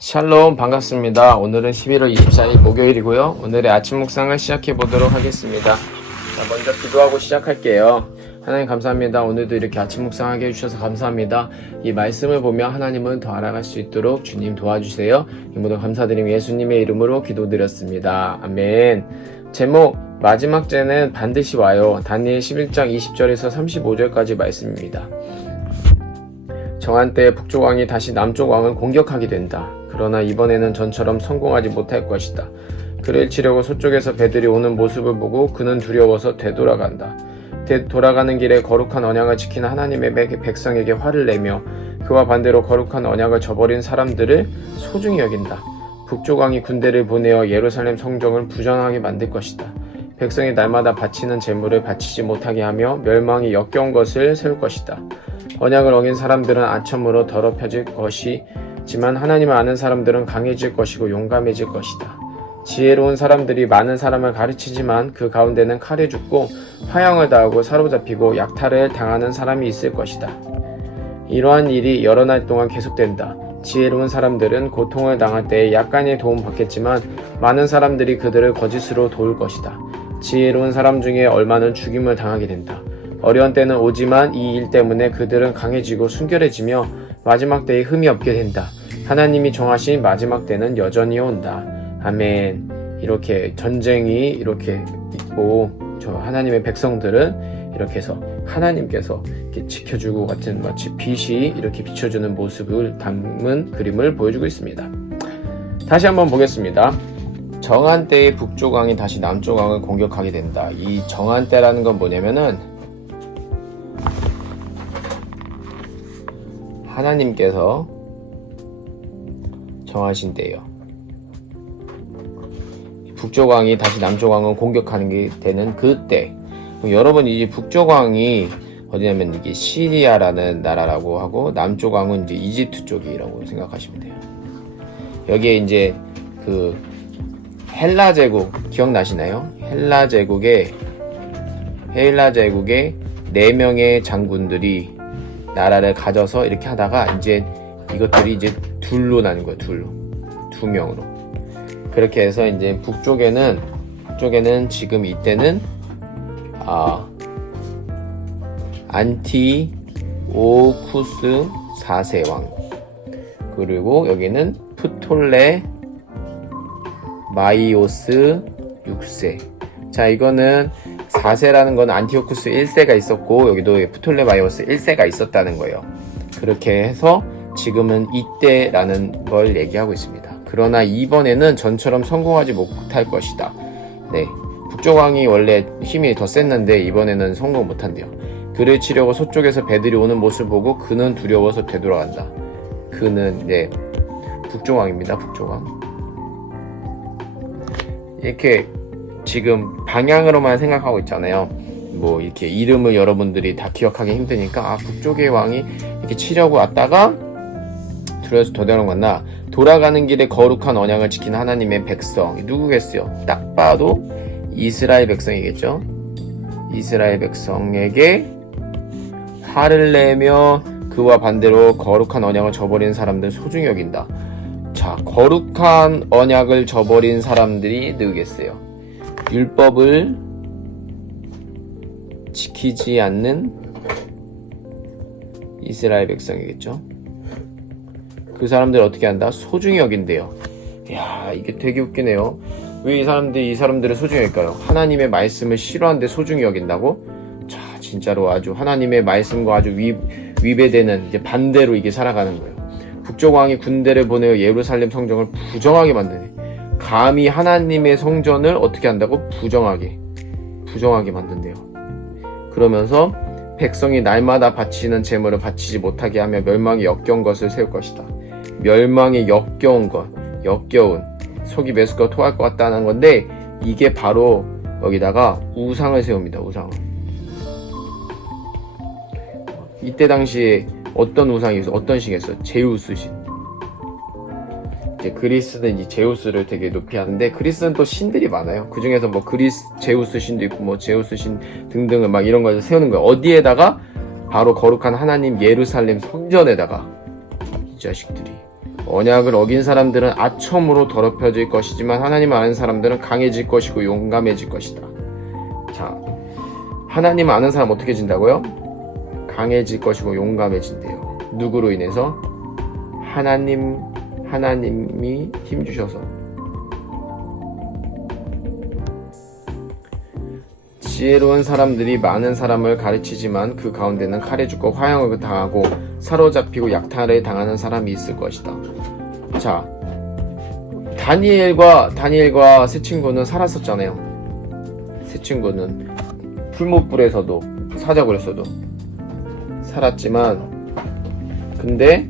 샬롬 반갑습니다. 오늘은 11월 24일 목요일이고요. 오늘의 아침 묵상을 시작해 보도록 하겠습니다. 자, 먼저 기도하고 시작할게요. 하나님 감사합니다. 오늘도 이렇게 아침 묵상하게 해주셔서 감사합니다. 이 말씀을 보며 하나님은 더 알아갈 수 있도록 주님 도와주세요. 이 모든 감사드리며 예수님의 이름으로 기도드렸습니다. 아멘. 제목 마지막 때는 반드시 와요. 다니엘 11장 20절에서 35절까지 말씀입니다. 정한 때에 북쪽 왕이 다시 남쪽 왕을 공격하게 된다. 그러나 이번에는 전처럼 성공하지 못할 것이다. 그를 치려고 서쪽에서 배들이 오는 모습을 보고 그는 두려워서 되돌아간다. 돌아가는 길에 거룩한 언약을 지키는 하나님의 백성에게 화를 내며 그와 반대로 거룩한 언약을 저버린 사람들을 소중히 여긴다. 북쪽 왕이 군대를 보내어 예루살렘 성전을 부정하게 만들 것이다. 백성이 날마다 바치는 제물을 바치지 못하게 하며 멸망이 역겨운 것을 세울 것이다. 언약을 어긴 사람들은 아첨으로 더럽혀질 것이지만 하나님을 아는 사람들은 강해질 것이고 용감해질 것이다. 지혜로운 사람들이 많은 사람을 가르치지만 그 가운데는 칼에 죽고 화형을 당하고 사로잡히고 약탈을 당하는 사람이 있을 것이다. 이러한 일이 여러 날 동안 계속된다. 지혜로운 사람들은 고통을 당할 때에 약간의 도움 받겠지만 많은 사람들이 그들을 거짓으로 도울 것이다. 지혜로운 사람 중에 얼마는 죽임을 당하게 된다. 어려운 때는 오지만 이 일 때문에 그들은 강해지고 순결해지며 마지막 때에 흠이 없게 된다. 하나님이 정하신 마지막 때는 여전히 온다. 아멘. 이렇게 전쟁이 이렇게 있고 저 하나님의 백성들은 이렇게 해서 하나님께서 이렇게 지켜주고 같은 마치 빛이 이렇게 비춰주는 모습을 담은 그림을 보여주고 있습니다. 다시 한번 보겠습니다. 정한 때에 북쪽 왕이 다시 남쪽 왕을 공격하게 된다. 이 정한 때라는 건 뭐냐면은 하나님께서 정하신 때예요. 북쪽 왕이 다시 남쪽 왕을 공격하는 게 되는 그때. 여러분 이제 북쪽 왕이 어디냐면 이게 시리아라는 나라라고 하고 남쪽 왕은 이제 이집트 쪽이라고 생각하시면 돼요. 여기에 이제 그 헬라 제국 기억나시나요? 헬라 제국의 4명의 장군들이 나라를 가져서 이렇게 하다가 이제 이것들이 이제 둘로 나뉜 거예요. 두 명으로. 그렇게 해서 이제 북쪽에는 지금 이때는 안티오쿠스 4세 왕, 그리고 여기는 프톨레 마이오스 6세. 자, 이거는 4세라는 건 안티오쿠스 1세가 있었고 여기도 프톨레마이오스 1세가 있었다는 거예요. 그렇게 해서 지금은 이때라는 걸 얘기하고 있습니다. 그러나 이번에는 전처럼 성공하지 못할 것이다. 네, 북쪽 왕이 원래 힘이 더 셌는데 이번에는 성공 못한대요. 그를 치려고 서쪽에서 배들이 오는 모습을 보고 그는 두려워서 되돌아간다. 그는 북쪽 왕입니다. 북쪽 왕. 이렇게 지금 방향으로만 생각하고 있잖아요. 뭐 이렇게 이름을 여러분들이 다 기억하기 힘드니까 북쪽의 왕이 이렇게 치려고 왔다가 두려워서 되돌아간다. 돌아가는 길에 거룩한 언약을 지키는 하나님의 백성. 누구겠어요? 딱 봐도 이스라엘 백성이겠죠. 이스라엘 백성에게 화를 내며 그와 반대로 거룩한 언약을 저버린 사람들 소중히 여긴다. 자, 거룩한 언약을 저버린 사람들이 누구겠어요? 율법을 지키지 않는 이스라엘 백성이겠죠. 그 사람들 어떻게 한다? 소중히 여긴대요. 이야, 이게 되게 웃기네요. 왜 이 사람들을 소중히 여길까요? 하나님의 말씀을 싫어하는데 소중히 여긴다고? 자, 진짜로 아주 하나님의 말씀과 아주 위배되는 이제 반대로 이게 살아가는 거예요. 북쪽 왕이 군대를 보내어 예루살렘 성전을 부정하게 만드네. 감히 하나님의 성전을 어떻게 한다고? 부정하게 만든대요. 그러면서 백성이 날마다 바치는 제물을 바치지 못하게 하며 멸망이 역겨운 것을 세울 것이다. 멸망이 역겨운 속이 메스꺼 토할 것 같다는 건데 이게 바로 여기다가 우상을 세웁니다. 우상을. 이때 당시에 어떤 우상이 있어? 어떤 신이었어? 제우스 신. 이제 그리스는 이제 제우스를 되게 높이 하는데 그리스는 또 신들이 많아요. 그 중에서 뭐 제우스 신도 있고 뭐 제우스 신 등등을 막 이런 걸 세우는 거예요. 어디에다가? 바로 거룩한 하나님 예루살렘 성전에다가 이 자식들이 언약을 어긴 사람들은 아첨으로 더럽혀질 것이지만 하나님을 아는 사람들은 강해질 것이고 용감해질 것이다. 자, 하나님을 아는 사람 어떻게 진다고요? 강해질 것이고 용감해진대요. 누구로 인해서? 하나님이 힘주셔서. 지혜로운 사람들이 많은 사람을 가르치지만 그 가운데는 칼에 죽고 화형을 당하고 사로잡히고 약탈을 당하는 사람이 있을 것이다. 자, 다니엘과 세 친구는 살았었잖아요. 세 친구는 풀무불에서도 사자굴에서도 살았지만, 근데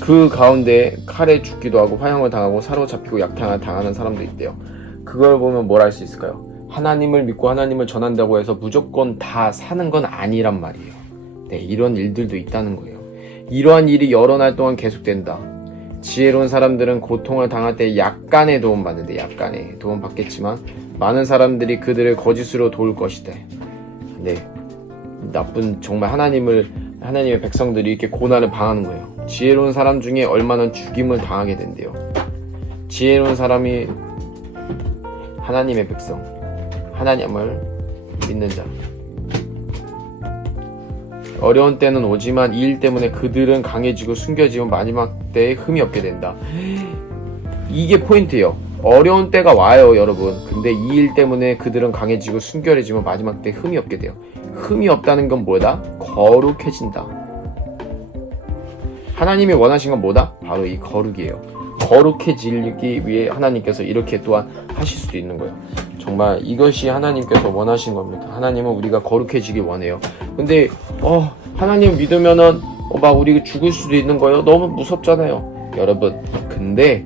그 가운데 칼에 죽기도 하고 화형을 당하고 사로잡히고 약탈을 당하는 사람도 있대요. 그걸 보면 뭘 알 수 있을까요? 하나님을 믿고 하나님을 전한다고 해서 무조건 다 사는 건 아니란 말이에요. 네, 이런 일들도 있다는 거예요. 이러한 일이 여러 날 동안 계속된다. 지혜로운 사람들은 고통을 당할 때 약간의 도움 받는데, 약간의 도움 받겠지만 많은 사람들이 그들을 거짓으로 도울 것이다. 네, 나쁜, 정말 하나님의 백성들이 이렇게 고난을 당하는 거예요. 지혜로운 사람 중에 얼마나 죽임을 당하게 된대요. 지혜로운 사람이 하나님의 백성, 하나님을 믿는 자. 어려운 때는 오지만 이 일 때문에 그들은 강해지고 숨겨지고 마지막 때에 흠이 없게 된다. 이게 포인트예요. 어려운 때가 와요, 여러분. 근데 이 일 때문에 그들은 강해지고 숨겨지고 마지막 때에 흠이 없게 돼요. 흠이 없다는 건 뭐다? 거룩해진다. 하나님이 원하신 건 뭐다? 바로 이 거룩이에요. 거룩해지기 위해 하나님께서 이렇게 또한 하실 수도 있는 거예요. 정말 이것이 하나님께서 원하신 겁니다. 하나님은 우리가 거룩해지길 원해요. 근데 하나님 믿으면은 막 우리가 죽을 수도 있는 거예요. 너무 무섭잖아요, 여러분. 근데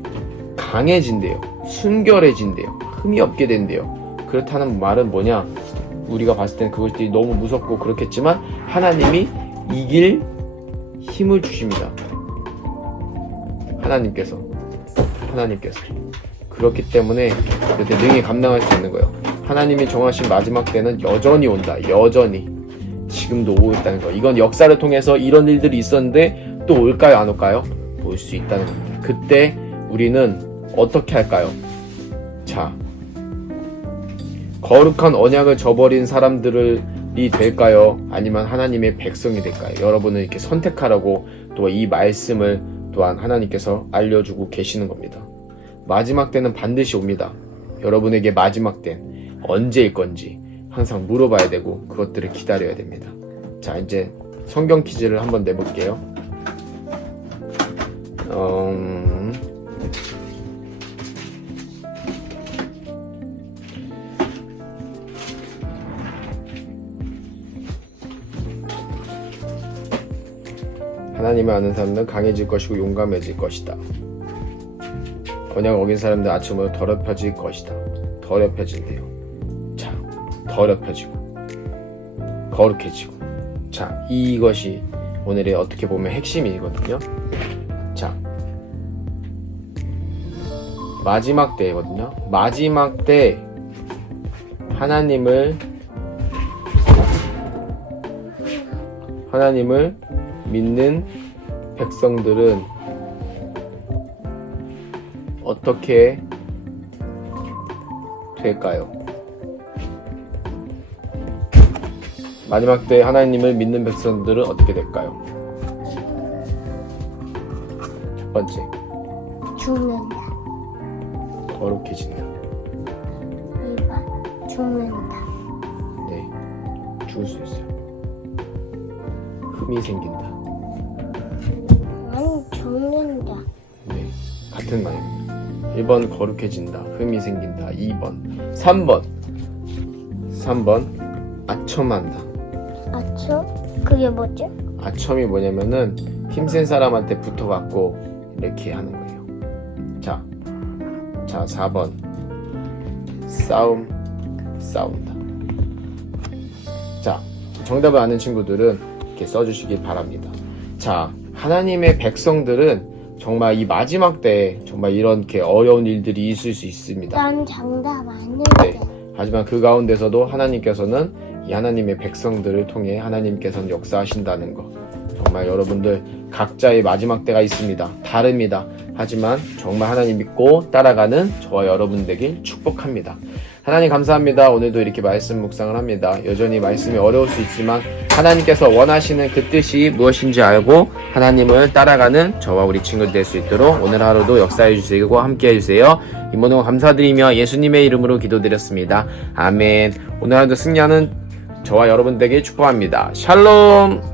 강해진대요. 순결해진대요. 흠이 없게 된대요. 그렇다는 말은 뭐냐? 우리가 봤을 땐 그것들이 너무 무섭고 그렇겠지만 하나님이 이길 힘을 주십니다. 하나님께서 그렇기 때문에 이렇게 능히 감당할 수 있는 거예요. 하나님이 정하신 마지막 때는 여전히 온다. 여전히 지금도 오고 있다는 거. 이건 역사를 통해서 이런 일들이 있었는데 또 올까요, 안 올까요? 올 수 있다는 겁니다. 그때 우리는 어떻게 할까요? 자, 거룩한 언약을 저버린 사람들이 될까요? 아니면 하나님의 백성이 될까요? 여러분은 이렇게 선택하라고 또 이 말씀을 또한 하나님께서 알려주고 계시는 겁니다. 마지막 때는 반드시 옵니다. 여러분에게 마지막 때는 언제일 건지 항상 물어봐야 되고 그것들을 기다려야 됩니다. 자, 이제 성경 퀴즈를 한번 내볼게요. 하나님을 아는 사람은 강해질 것이고 용감해질 것이다. 언약 어긴 사람들 아침으로 더럽혀질 것이다. 더럽혀진대요. 자, 더럽혀지고 거룩해지고. 자, 이것이 오늘의 어떻게 보면 핵심이거든요. 자, 마지막 때거든요. 마지막 때 하나님을 믿는 백성들은 어떻게 될까요? 마지막 때 하나님을 믿는 백성들은 어떻게 될까요? 첫 번째, 죽는다. 거룩해진다. 2번 죽는다. 네, 죽을 수 있어요. 흠이 생긴다. 아니 죽는다. 네, 같은 말입니다. 1번 거룩해진다. 흠이 생긴다. 2번. 3번 아첨한다. 아초? 그게 뭐지? 아첨이 뭐냐면은 힘센 사람한테 붙어갖고 이렇게 하는 거예요. 자 4번 싸운다. 자, 정답을 아는 친구들은 이렇게 써주시길 바랍니다. 자, 하나님의 백성들은 정말 이 마지막 때 정말 이렇게 어려운 일들이 있을 수 있습니다. 난 정답 아닌데. 네. 하지만 그 가운데서도 하나님께서는 이 하나님의 백성들을 통해 하나님께서는 역사하신다는 거. 정말 여러분들 각자의 마지막 때가 있습니다. 다릅니다. 하지만 정말 하나님 믿고 따라가는 저와 여러분 되길 축복합니다. 하나님 감사합니다. 오늘도 이렇게 말씀 묵상을 합니다. 여전히 말씀이 어려울 수 있지만 하나님께서 원하시는 그 뜻이 무엇인지 알고 하나님을 따라가는 저와 우리 친구들 될 수 있도록 오늘 하루도 역사해 주시고 함께 해주세요. 이모노 감사드리며 예수님의 이름으로 기도드렸습니다. 아멘. 오늘 하루도 승리하는 저와 여러분 되길 축복합니다. 샬롬.